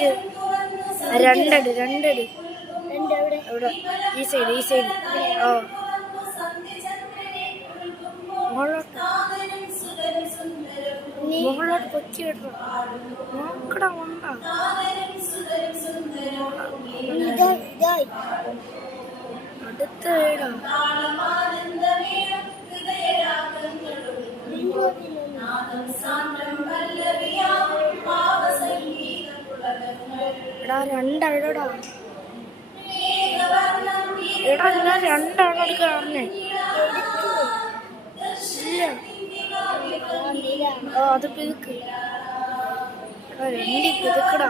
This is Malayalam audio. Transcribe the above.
കുറച്ച് രണ്ടടി അവിടെ ഈ സൈഡ് ഓ മുകളിലോട്ട് പൊക്കി വിടണം നോക്കടാ കൊണ്ടാ അടുത്ത വീടാ എടാ രണ്ടഴടാ എടാ ഞാൻ രണ്ടാളോട് കാണണേ ഇല്ല അത് പിതുക്ക് രണ്ടി പിതുക്കടാ